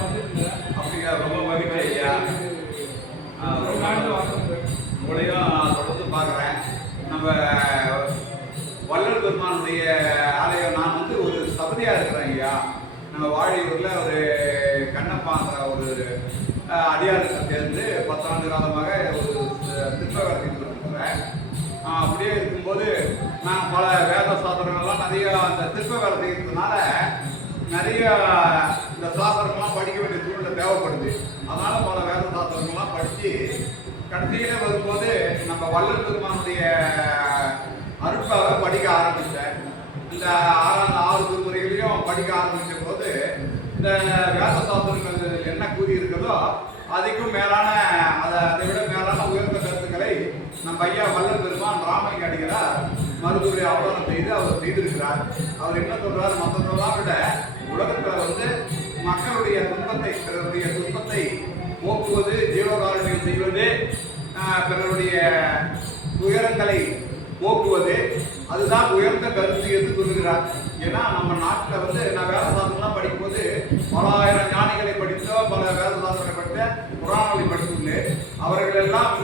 அப்படியா? ரொம்ப மகிழ்ச்சி ஐயா. உங்களையும் தொடர்ந்து பார்க்குறேன். நம்ம வள்ளல் பெருமானுடைய ஆலயம், நான் வந்து ஒரு சபதியாக இருக்கிறேன் ஐயா. நம்ம வாழியூரில் ஒரு கண்ணப்பாங்கிற ஒரு அடியாருக்கு சேர்ந்து 10 ஆண்டு காலமாக ஒரு திருப்பவரத்தில் இருக்கிறேன். அப்படியே இருக்கும்போது நான் பல வேத சாஸ்திரங்கள்லாம் நிறைய அந்த திருப்பவரத்தில் இருக்கிறதுனால நிறைய இந்த சாஸ்திரங்கள்லாம் படிக்க வேண்டிய சூழ்நிலை தேவைப்படுது. அதனால் பல வேத சாஸ்திரங்கள்லாம் படித்து கடைசியில் வரும்போது நம்ம வள்ளல் பெருமானுடைய அருட்பாவை படிக்க ஆரம்பித்தேன். இந்த 6 திருமுறைகளையும் படிக்க ஆரம்பித்த போது இந்த வேத சாஸ்திரங்கள் என்ன கூறி இருக்கிறதோ அதுக்கும் மேலான அதை விட மேலான உயர்ந்த கருத்துக்களை நம்ம ஐயா வள்ளல் பெருமான் ராமலிங்க அடிகளார் மருத்துவரை அவதாரம் செய்து அவர் செய்திருக்கிறார். அவர் என்ன சொல்றார், மற்றவர்களாம் விட உலகத்தில் வந்து மக்களுடைய துன்பத்தை, பிறருடைய துன்பத்தை போக்குவது, ஜீவகாருண்யம் செய்வது, பிறருடைய துயரங்களை போக்குவது, அதுதான் உயர்ந்த கருத்து என்று சொல்லுகிறார். ஏன்னா நம்ம நாட்டில் வந்து நான் வேத சாஸ்திரம்லாம் படிக்கும்போது பல ஆயிரம் ஞானிகளை படித்தோ, பல வேத சாஸ்திரங்களை படித்த புராணங்களை படித்துள்ளேன். அவர்கள் எல்லாம்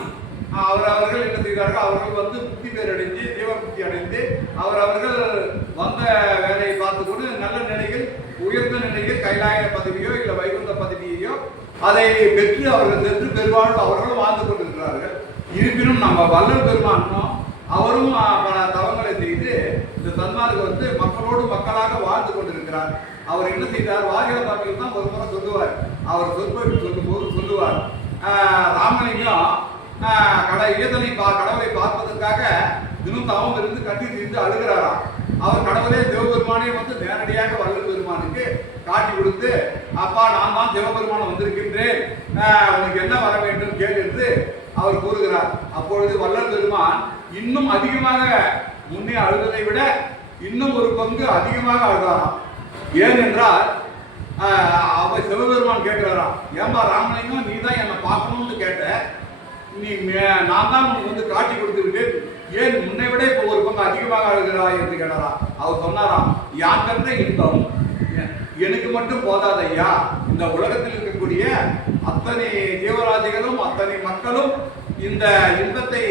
அவர்கள் என்ன செய்தார்கள், அவர்கள் வந்து முக்தி பேர் அடைந்து, ஜீவமுக்தி அடைந்து அவர்கள் வந்த வேலையை பார்த்துக்கொண்டு நல்ல நிலையில், உயர்ந்த நிலையில் கைலாய பதவியோ இல்லை வைகுந்த பதவியையோ அதை பெற்று அவர்கள் சென்று பெருவாழ்வு அவர்களும் வாழ்ந்து கொண்டிருக்கிறார்கள். இருப்பினும் நம்ம வள்ளல் பெருமானும் அவரும் பல தவங்களை செய்து இந்த சன்மார்க்கு வந்து மக்களோடு மக்களாக வாழ்ந்து கொண்டிருக்கிறார். அவர் என்ன செய்தார், வாரியார் சாமிகள் தான் ஒரு முறை சொல்லுவார். அவர் சொற்பொழிவு சொல்லும்போது சொல்லுவார், ராமலிங்கம் கடவுளை பார்ப்பதற்காக தினம் தவம் இருந்து கண்ணீர் தீர்ந்து அழுகிறாராம். அவர் கடவுளே சிவபெருமானே வந்து நேரடியாக வள்ளல் பெருமானுக்கு காட்டி கொடுத்து, அப்பா நான் தான் சிவபெருமானை வந்திருக்கின்றேன், உனக்கு என்ன வர வேண்டும் கேள் என்று அவர் கூறுகிறார். அப்பொழுது வள்ளல் பெருமான் இன்னும் அதிகமாக முன்னே அழுததை விட இன்னும் ஒரு பங்கு அதிகமாக அழுதாராம். ஏனென்றால் அவர் சிவபெருமான் கேட்கிறாராம், ஏன்பா ராமலிங்கம், நீ தான் என்னை பார்க்கணும்னு கேட்ட, நீ நான் தான் உனக்கு வந்து காட்டி கொடுத்துருக்கேன், ஏன் முன்னை விட இப்போ ஒரு பங்கு அதிகமாக அழுகிறாய் என்று கேட்டாராம். அவர் சொன்னாராம், யான் கண்ட இன்பம் எனக்கு மட்டும் போதாத ஐயா, இந்த உலகத்தில் இருக்கக்கூடிய அத்தனை ஜீவராசிகளும் அத்தனை மக்களும் இந்த இன்பத்தை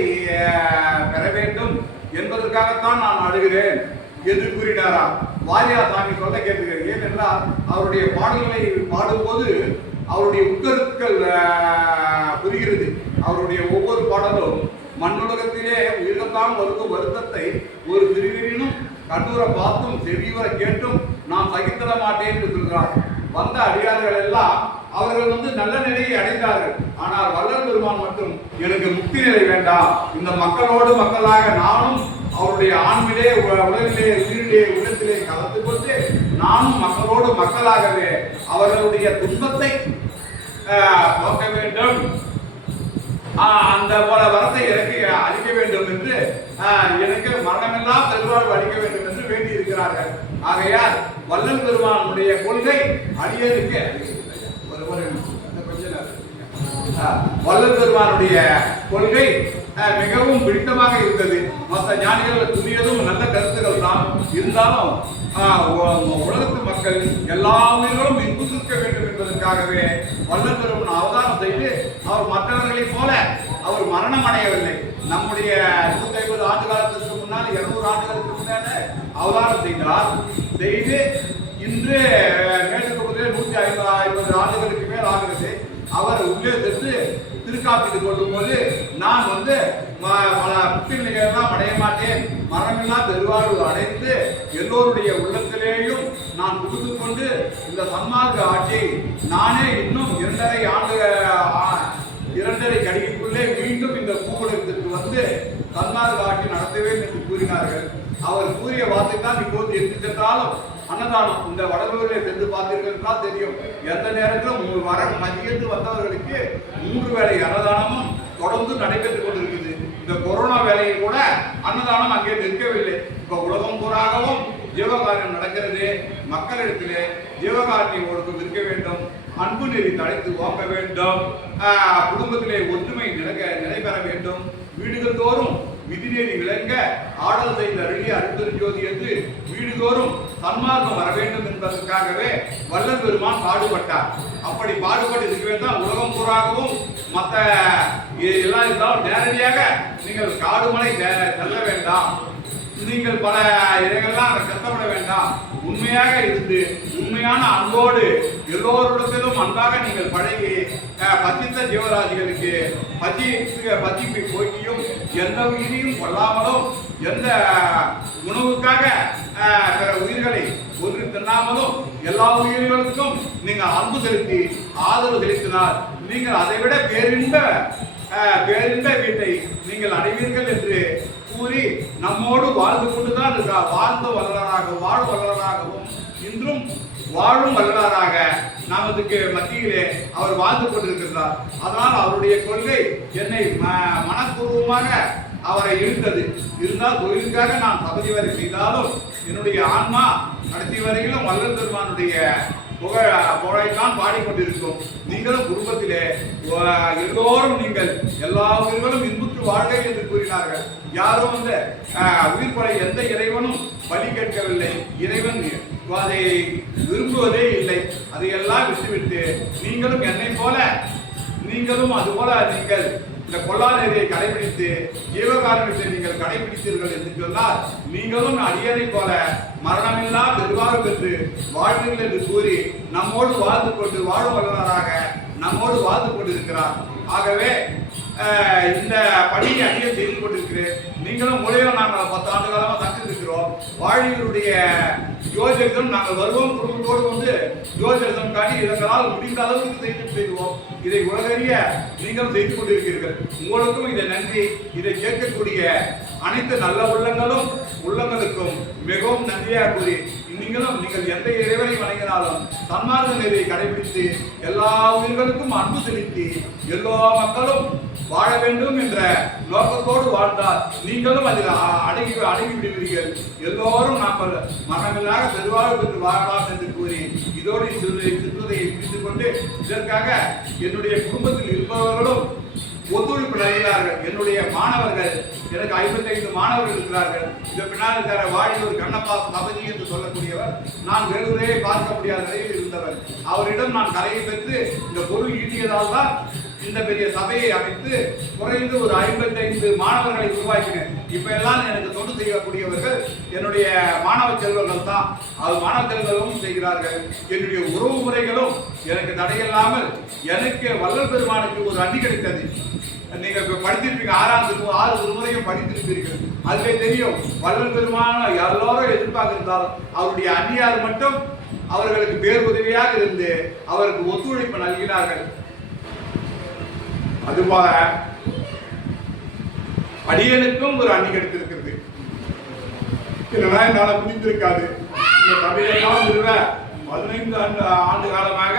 பெற வேண்டும் என்பதற்காகத்தான் நான் அழுகிறேன் என்று கூறினாராம். வாரியார் சாமி சொல்ல கேட்கிறேன். ஏனென்றால் அவருடைய பாடல்களை பாடும்போது அவருடைய உட்கருத்துக்கள் புரிகிறது. அவருடைய ஒவ்வொரு பாடலும் மண்ணுலகத்திலே உயிர்கத்தான் வருக்கும் வருத்தத்தை ஒரு திருவினும் கண்ணூரை பார்த்தும் செவியுற கேட்டும் நான் சகித்திட மாட்டேன் என்று சொல்கிறார். வந்த அடியார்கள் எல்லாம் அவர்கள் வந்து நல்ல நிலையை அடைந்தார்கள். ஆனால் வள்ளல் பெருமான் மட்டும் எனக்கு முக்தி நிலை வேண்டாம், இந்த மக்களோடு மக்களாக நானும் அவருடைய ஆண்மையிலே, உடலிலே, உயிரிலே, உள்ளத்திலே கலந்து கொண்டு நானும் மக்களோடு மக்களாகவே அவர்களுடைய துன்பத்தை போக்க வேண்டும், அந்த போல வரத்தை எனக்கு அளிக்க வேண்டும் என்று, எனக்கு மரணமெல்லாம் பெருவாழ்வு அளிக்க வேண்டும் என்று வேண்டி இருக்கிறார்கள். ஆகையால் வள்ளல் பெருமானுடைய கொள்கை அடியனுக்கு வள்ளல் பெருமானுடைய கொள்கை மிகவும் பிடித்தமாக இருந்தது. மற்ற ஞானிகள் துணியதும் நல்ல கருத்துக்கள் தான் இருந்தாலும் உலகத்து மக்கள் எல்லா உயிர்களும் இன்புத்திருக்க வேண்டும் என்பதற்காகவே வள்ளல் பெருமான் அவதாரம் செய்து அவர் மற்றவர்களைப் போல அவர் மரணம் அடையவில்லை. நம்முடைய 150 ஆண்டு காலத்திற்கு முன்னால் 200 ஆண்டுகளுக்கு முன்னால அவதாரம் செய்து இன்று மேற்கு 150 ஆண்டுகளுக்கு மேல் ஆகிறது. அவர் உள்ளே சென்று திருக்காப்பீடு கொள்ளும் போது நான் வந்து பல முக்கிய நிலைகளெல்லாம் அடைய மாட்டேன், மரணமில்லா பெருவாழ்வு அடைந்து எல்லோருடைய உள்ளத்திலேயும் நான் புகுந்து கொண்டு இந்த சன்மார்க்க ஆட்சியை நானே இன்னும் 2.5 கடிகைக்குள்ளே மீண்டும் இந்த பூவுலகத்திற்கு வந்து சன்மார்க்க ஆட்சி நடத்துவேன் என்று கூறினார்கள். அவர் கூறிய வார்த்தை தான் இப்போது எங்கு சென்றாலும் அன்னதானம். இந்த வடலூரிலே சென்று பார்த்தீர்கள் தெரியும், எந்த நேரத்திலும் மதியத்து வந்தவர்களுக்கு 3 வேளை அன்னதானமும் தொடர்ந்து நடைபெற்றுக் கொண்டிருக்குது. இந்த கொரோனா வேலையில் கூட அன்னதானம் அங்கே நிற்கவில்லை. இப்ப உலகம் பூராகவும் ஜீவகாரியம் நடக்கிறது. மக்களிடத்திலே ஜீவகாரியம் ஒழுக்கம் இருக்க வேண்டும், அன்பு நெறி தழைத்து ஓங்க வேண்டும், குடும்பத்திலே ஒற்றுமை நிலைபெற வேண்டும், வீடுகள் தோறும் விதிநெறி விளங்க ஆடல் செய்த அருளிய அருட்பெருஞ்சோதி என்று வீடுதோறும் சன்மார்க்கம் வர வேண்டும் என்பதற்காகவே வள்ளல் பெருமான் பாடுபட்டார். அப்படி பாடுபட்டு இருக்கவே தான் உலகம் பூராகவும் மற்ற எல்லாம் இருந்தாலும் நேரடியாக நீங்கள் காடுமலை செல்ல வேண்டாம், நீங்கள் பல இடங்கள்லாம் கஷ்டப்பட வேண்டாம், உண்மையாக இருந்து உண்மையான அன்போடு எல்லோரிடத்திலும் அன்பாக நீங்கள் பழகி பச்சித்த ஜீவராசிகளுக்கு பச்சிப்பை போக்கியும் எந்த உயிரையும் கொள்ளாமலும் எந்த உணவுக்காக பிற உயிர்களை ஒன்று தின்னாமலும் எல்லா உயிர்களுக்கும் நீங்கள் அன்பு செலுத்தி ஆதரவு செலுத்தினால் நீங்கள் அதை விட பேரின்ப வீட்டை நீங்கள் அடைவீர்கள் என்று கூறி நம்மோடு வாழ்ந்து கொண்டுதான் இருக்கிறார். வாழ்ந்த வல்லராக வாழும் வல்லராகவும் இன்றும் வாழும் வல்லராக நமதுக்கு மத்தியிலே அவர் வாழ்ந்து கொண்டிருக்கிறார். அதனால் அவருடைய கொள்கை என்னை மனப்பூர்வமாக அவரை இழுத்தது. இருந்தால் தொழிலுக்காக நான் தகுதி வரை செய்தாலும் என்னுடைய ஆன்மா கடைசி வரையிலும் வள்ளல் பெருமானுடைய புகழைத்தான் பாடிக்கொண்டிருக்கும். நீங்களும் குடும்பத்திலே எல்லோரும் நீங்கள் எல்லா உயிர்களும் இன்புற்று வாழ்க என்று கூறினார்கள். யாரும் அந்த உயிர் படை எந்த இறைவனும் பலி கேட்கவில்லை. இறைவன் அதை விரும்புவதே இல்லை. அதையெல்லாம் விட்டுவிட்டு நீங்களும் என்னை போல நீங்களும் அதுபோல நீங்கள் இந்த கொள்ளாநெறியை கடைபிடித்து ஜீவகாரணத்தை நீங்கள் கடைபிடித்தீர்கள் என்று சொன்னால் நீங்களும் அடியனை போல மரணமில்லா பெருவாறு பெற்று வாழ்வீர்கள் என்று கூறி நம்மோடு வாழ்ந்து கொண்டு வாழும் வல்லவராக நம்மோடு வாழ்ந்து கொண்டிருக்கிறார். ஆகவே இந்த பணியை அடிய செய்து கொண்டிருக்கிறேன். நீங்களும் மூலையில் நாங்கள் 10 ஆண்டு காலமாக தங்கியிருக்கிறோம். வாழியருடைய ஜோதிடம் நாங்கள் வருவோம். குடும்பத்தோடு வந்து ஜோதிடம் காட்டி இதனால் முடிந்த அளவுக்கு செய்வோம். இதை உலகறிய நீங்களும் செய்து கொண்டிருக்கிறீர்கள். உங்களுக்கும் இதை நன்றி. இதை கேட்கக்கூடிய அனைத்து நல்ல உள்ளங்களுக்கும் மிகவும் நன்றியாக கூறி நீங்கள் எந்த இறைவனை வணங்கினாலும் சன்மார்க்க நெறியை கடைபிடித்து எல்லா உயிர்களுக்கும் அன்பு செலுத்தி எல்லா மக்களும் வாழ வேண்டும் என்ற நோக்கத்தோடு வாழ்ந்தால் நீங்களும் அதில் அடங்கி விடுவீர்கள். எல்லோரும் நாங்கள் மனமில்லாக பெருவாழ்வு பெற்று வாழலாம் என்று கூறி இதோடு சிற்றுதையை பிடித்துக் கொண்டு இதற்காக என்னுடைய குடும்பத்தில் இருப்பவர்களும் ஒத்துழைப்பு நல்கிறார்கள். என்னுடைய மாணவர்கள் எனக்கு 55 மாணவர்கள் இருக்கிறார்கள். இந்த பின்னால் இருக்கிற வாழியூர் கண்ணப்பா சபதி என்று சொல்லக்கூடியவர் நான் வேலூரே பார்க்க முடியாத நிலையில் இருந்தவர். அவரிடம் நான் கலையை பெற்று இந்த பொருள் ஈட்டியதால் தான் இந்த பெரிய சபையை அமைத்து குறைந்து ஒரு 55 மாணவர்களை உருவாக்கினேன். இப்ப எல்லாம் எனக்கு தொண்டு செய்யக்கூடியவர்கள் என்னுடைய மாணவ செல்வங்கள் தான். அது மாணவ செல்வங்களும் செய்கிறார்கள். என்னுடைய உறவு முறைகளும் எனக்கு தடையில்லாமல் எனக்கு வள்ளல் பெருமானுக்கு ஒரு அடி கிடைத்தது. நீங்க படித்திருப்பீங்க, 6 திருமுறையும் படித்திருப்பீர்கள். அதுவே தெரியும். வள்ளல் பெருமான எல்லோரும் எதிர்பார்த்திருந்தாலும் அவருடைய அந்நியார் மட்டும் அவர்களுக்கு பேர் உதவியாக இருந்து அவருக்கு ஒத்துழைப்பு நல்கினார்கள். அதுபோல அடியனுக்கும் ஒரு அணி கிடைத்திருக்கிறது. இல்லைன்னா என்னால் புரிந்திருக்காது. இந்த சபையெல்லாம் 15 ஆண்டு காலமாக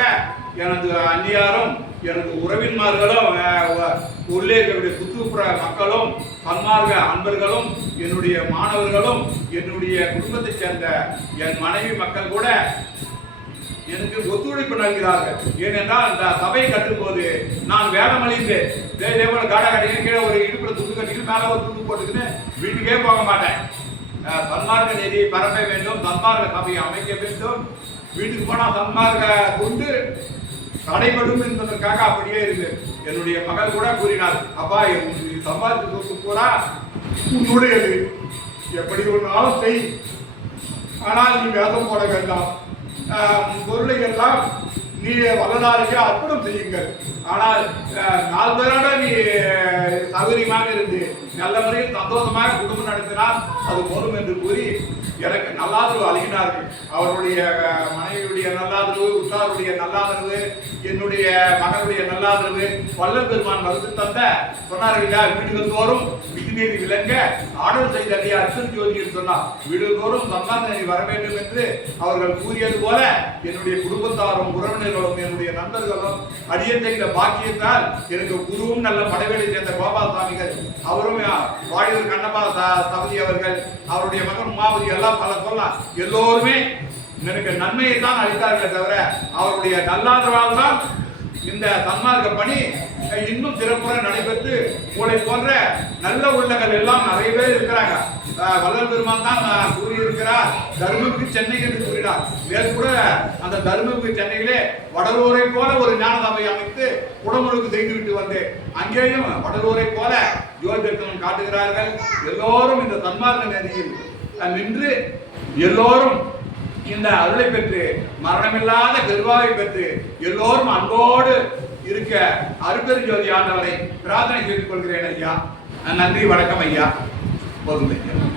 எனது அந்நியாரும் எனது உறவின்மார்களும் உள்ளே இருக்கக்கூடிய சுற்றுப்புற மக்களும் சன்மார்க்க அன்பர்களும் என்னுடைய மாணவர்களும் என்னுடைய குடும்பத்தைச் சேர்ந்த என் மனைவி மக்கள் கூட எனக்கு ஒத்துழைப்பு நல்கிறார்கள். ஏனென்றால் இந்த சபையை கட்டும்போது நான் வேடம் அழிந்து தேவன காடா கட்டிங்க கீழே ஒரு இடுப்புல துண்டு கட்டிட்டு மேலே ஒரு துண்டு போட்டுக்கின்னு வீட்டுக்கே போக மாட்டேன். சன்மார்க்க நெறியை பரப்ப வேண்டும், சன்மார்க்க சபையை அமைக்க வேண்டும். வீட்டுக்கு போனால் சன்மார்க்க கொண்டு தடைபடும் என்பதற்காக அப்படியே இருக்கு. என்னுடைய மகள் கூட கூறினார், அப்பா சம்பாதித்த சொத்து பூரா உன்னுடையது, எப்படி ஒன்றாலும் செய், ஆனால் நீ வேதம் போட வேண்டாம், பொருளை எல்லாம் நீ வல்லதாருக்கு அர்ப்பணம் செய்யுங்கள். ஆனால் 4 பேரோட நீ சௌகரியமாக இருந்து நல்ல முறையில் சந்தோஷமாக குடும்பம் நடத்தினால் அது போதும் என்று கூறி எனக்கு நல்லாதரவு அளிக்கிறார்கள். அவருடைய மனைவியுடைய நல்லாதரவு, உற்றாருடைய நல்லாதரவு, என்னுடைய மகனுடைய நல்லாதரவு, வள்ளல் பெருமான் வகுத்து தந்த சொன்னார்கள். வீடுகள் தோறும் விதிநீதி விளங்க ஆடல் செய்த அர்ச்சன் ஜோதி என்று சொன்னார். வீடுகள் தோறும் சன்மார்க்க வர வேண்டும் என்று அவர்கள் கூறியது போல என்னுடைய குடும்பத்தாரும் உறவினர்களும் என்னுடைய நண்பர்களும் அடியன் செய்த பாக்கியத்தால் எனக்கு குருவும் நல்ல படைவேலை சேர்ந்த கோபாலசாமிகள், அவரும் வாழியூர் கண்ணப்பா சபதி அவர்கள், அவருடைய மகன் உமாவதி எல்லாம் பல சொல்லலாம், எல்லோருமே எனக்கு நன்மையை தான் அளித்தார்களே தவிர அவருடைய நல்லாதரவால் தான் இந்த சன்மார்க்க பணி இன்னும் சிறப்புற நடைபெற்று உங்களை போன்ற நல்ல உள்ளங்கள் எல்லாம் நிறைய பேர் இருக்கிறாங்க. வள்ளல் பெருமான் தான் கூறியிருக்கிறார். தர்மபுரி சென்னை என்று கூறினார். மேல் கூட அந்த தர்மபுரி சென்னையிலே வடலூரை போல ஒரு ஞான சபை அமைத்து குடமுழுக்கு செய்துவிட்டு வந்து அங்கேயும் வடலூரை போல ஜோதிடத்தனம் காட்டுகிறார்கள். எல்லோரும் இந்த சன்மார்க்க நதியில் நின்று எல்லோரும் இந்த அருளை பெற்று மரணமில்லாத பெருவாவை பெற்று எல்லோரும் அன்போடு இருக்க அருட்பெருஞ்சோதி ஆண்டவரை பிரார்த்தனை செய்து கொள்கிறேன் ஐயா. நன்றி, வணக்கம் ஐயா. போதும் ஐயா.